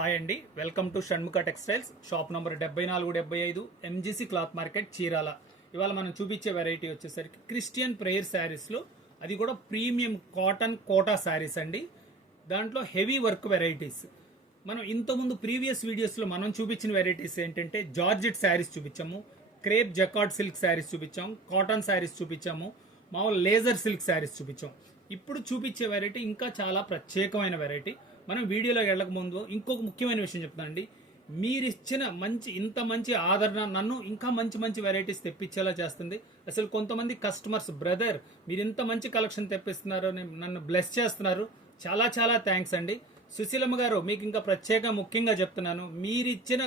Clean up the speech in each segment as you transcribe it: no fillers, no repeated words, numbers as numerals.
Hi అండి, welcome to Shanmukha textiles. Shop number 7475 MGC cloth market, Chirala. ఇవాళ మనం చూపించే వెరైటీ వచ్చేసరికి క్రిస్టియన్ ప్రేయర్ శారీస్లో, అది కూడా ప్రీమియం కాటన్ కోటా శారీస్ అండి. దాంట్లో హెవీ వర్క్ వెరైటీస్. మనం ఇంతకుముందు ప్రీవియస్ వీడియోస్లో మనం చూపించిన వెరైటీస్ ఏంటంటే జార్జెట్ శారీస్ చూపించాము, క్రేప్ జకార్డ్ సిల్క్ శారీస్ చూపించాము, కాటన్ శారీస్ చూపించాము, మామూలు లేజర్ సిల్క్ శారీస్ చూపించాం. ఇప్పుడు చూపించే వెరైటీ ఇంకా చాలా ప్రత్యేకమైన వెరైటీ. మనం వీడియోలోకి వెళ్ళక ముందు ఇంకొక ముఖ్యమైన విషయం చెప్తానండి. మీరు ఇచ్చిన ఇంత మంచి ఆదరణ నన్ను ఇంకా మంచి వెరైటీస్ తెప్పించేలా చేస్తుంది. అసలు కొంతమంది కస్టమర్స్, బ్రదర్ మీరు ఇంత మంచి కలెక్షన్ తెప్పిస్తున్నారు, నన్ను బ్లెస్ చేస్తున్నారు, చాలా థ్యాంక్స్ అండి. సుశీలమ్మ గారు, మీకు ఇంకా ముఖ్యంగా చెప్తున్నాను, మీరు ఇచ్చిన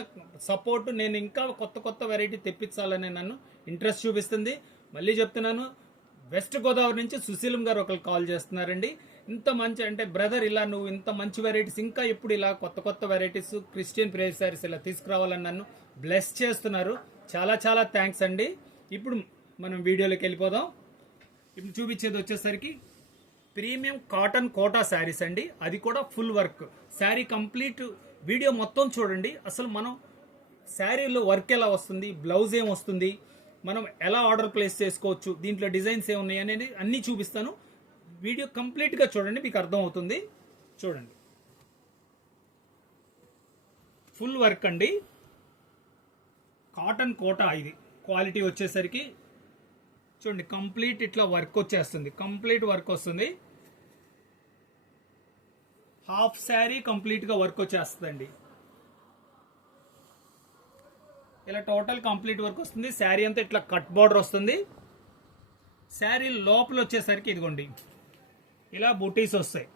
సపోర్ట్ నేను ఇంకా కొత్త వెరైటీ తెప్పించాలని నన్ను ఇంట్రెస్ట్ చూపిస్తుంది. మళ్ళీ చెప్తున్నాను, వెస్ట్ గోదావరి నుంచి సుశీలం గారు ఒకరు కాల్ చేస్తున్నారండి. ఇంత మంచి అంటే బ్రదర్, ఇలా నువ్వు ఇంత మంచి వెరైటీస్ ఇంకా ఎప్పుడు ఇలా కొత్త వెరైటీస్ క్రిస్టియన్ ప్రేయర్ శారీస్ ఇలా తీసుకురావాలని నన్ను బ్లెస్ చేస్తున్నారు. చాలా థ్యాంక్స్ అండి. ఇప్పుడు మనం వీడియోలోకి వెళ్ళిపోదాం. ఇప్పుడు చూపించేది వచ్చేసరికి ప్రీమియం కాటన్ కోటా శారీస్ అండి. అది కూడా full work sari. Complete video మొత్తం చూడండి. అసలు మనం శారీలో వర్క్ ఎలా వస్తుంది, బ్లౌజ్ ఏం వస్తుంది, మనం ఎలా ఆర్డర్ ప్లేస్ చేసుకోవచ్చు, దీంట్లో డిజైన్స్ ఏమున్నాయి అనేది అన్నీ చూపిస్తాను. వీడియో కంప్లీట్గా చూడండి, మీకు అర్థం అవుతుంది. చూడండి, ఫుల్ వర్క్ అండి, కాటన్ కోటా. ఇది క్వాలిటీ వచ్చేసరికి చూడండి, కంప్లీట్ ఇట్లా వర్క్ వచ్చేస్తుంది, కంప్లీట్ వర్క్ వస్తుంది. హాఫ్ శారీ కంప్లీట్గా వర్క్ వచ్చేస్తుందండి. ఇలా టోటల్ కంప్లీట్ వర్క్ వస్తుంది. శారీ అంతా ఇట్లా కట్ బార్డర్ వస్తుంది. శారీ లోపల వచ్చేసరికి ఇదిగోండి ఇలా బూటీస్ వస్తాయి.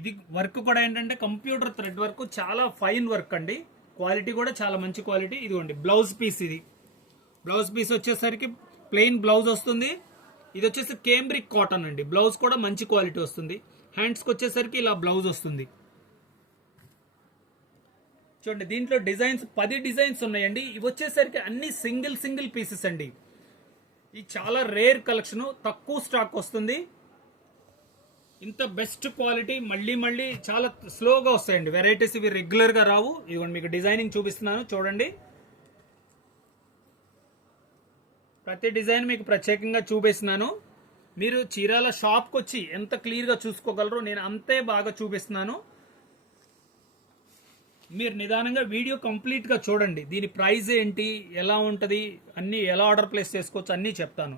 ఇది వర్క్ కూడా ఏంటంటే కంప్యూటర్ థ్రెడ్ వర్క్, చాలా ఫైన్ వర్క్ అండి. క్వాలిటీ కూడా చాలా మంచి క్వాలిటీ. ఇదిగోండి బ్లౌజ్ పీస్. ఇది బ్లౌజ్ పీస్ వచ్చేసరికి ప్లెయిన్ బ్లౌజ్ వస్తుంది. ఇది వచ్చేసి కేంబ్రిక్ కాటన్ అండి. బ్లౌజ్ కూడా మంచి క్వాలిటీ వస్తుంది. హ్యాండ్స్కి వచ్చేసరికి ఇలా బ్లౌజ్ వస్తుంది. చూడండి, దీంట్లో డిజైన్స్ 10 డిజైన్స్ ఉన్నాయండి. ఇవి వచ్చేసరికి అన్ని సింగిల్ పీసెస్ అండి. ఇది చాలా రేర్ కలెక్షన్, తక్కువ స్టాక్ వస్తుంది. ఇంత బెస్ట్ క్వాలిటీ మళ్ళీ చాలా స్లోగా వస్తాయండి వెరైటీస్. ఇవి రెగ్యులర్గా రావు. ఇదిగోండి మీకు డిజైనింగ్ చూపిస్తున్నాను, చూడండి. ప్రతి డిజైన్ మీకు ప్రత్యేకంగా చూపిస్తున్నాను. మీరు చీరాల షాప్కి వచ్చి ఎంత క్లియర్గా చూసుకోగలరో నేను అంతే బాగా చూపిస్తున్నాను. మీరు నిదానంగా వీడియో కంప్లీట్గా చూడండి. దీని ప్రైస్ ఏంటి, ఎలా ఉంటుంది, అన్నీ ఎలా ఆర్డర్ ప్లేస్ చేసుకోవచ్చు అన్నీ చెప్తాను.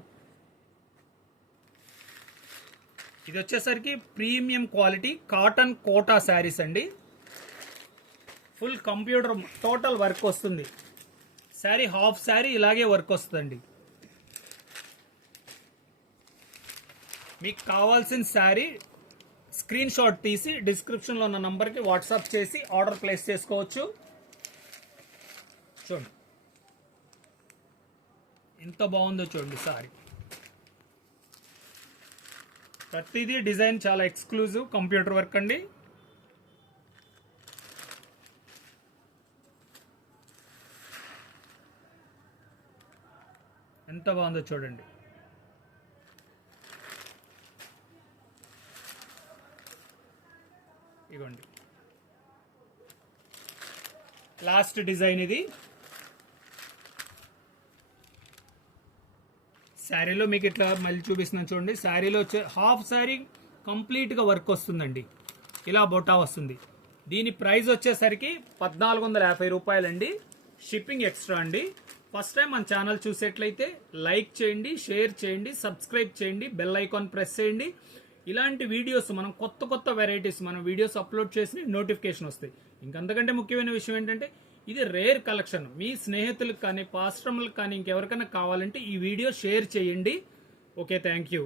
ఇది వచ్చేసరికి premium quality cotton Kota saris అండి. ఫుల్ కంప్యూటర్ టోటల్ వర్క్ వస్తుంది. శారీ హాఫ్ శారీ ఇలాగే వర్క్ వస్తుందండి. మీకు కావాల్సిన శారీ స్క్రీన్ షాట్ తీసి డిస్క్రిప్షన్లో ఉన్న నంబర్కి వాట్సాప్ చేసి ఆర్డర్ ప్లేస్ చేసుకోవచ్చు. చూడండి ఎంత బాగుందో చూడండి సారీ. ప్రతిదీ డిజైన్ చాలా ఎక్స్క్లూజివ్ కంప్యూటర్ వర్క్ అండి. ఎంత బాగుందో చూడండి. ఇగోండి లాస్ట్ డిజైన్. ఇది శారీలో మీకు ఇట్లా మళ్ళీ చూపిస్తున్నాను చూడండి. శారీలో వచ్చే హాఫ్ శారీ కంప్లీట్గా వర్క్ వస్తుందండి. ఇలా బొటా వస్తుంది. దీని ప్రైస్ వచ్చేసరికి 1450 రూపాయలండి. షిప్పింగ్ ఎక్స్ట్రా అండి. ఫస్ట్ టైం మన ఛానల్ చూసేట్లయితే లైక్ చేయండి, షేర్ చేయండి, సబ్స్క్రైబ్ చేయండి, బెల్ ఐకాన్ ప్రెస్ చేయండి. ఇలాంటి వీడియోస్ మనం కొత్త వెరైటీస్ మనం వీడియోస్ అప్లోడ్ చేసి నోటిఫికేషన్ వస్తాయి. ఇంకంతకంటే ముఖ్యమైన విషయం ఏంటంటే ఇది రేర్ కలెక్షన్. మీ స్నేహితులకు కానీ, పాస్టర్లకు కానీ, ఇంకెవరికైనా కావాలంటే ఈ వీడియో షేర్ చేయండి. Okay, thank you.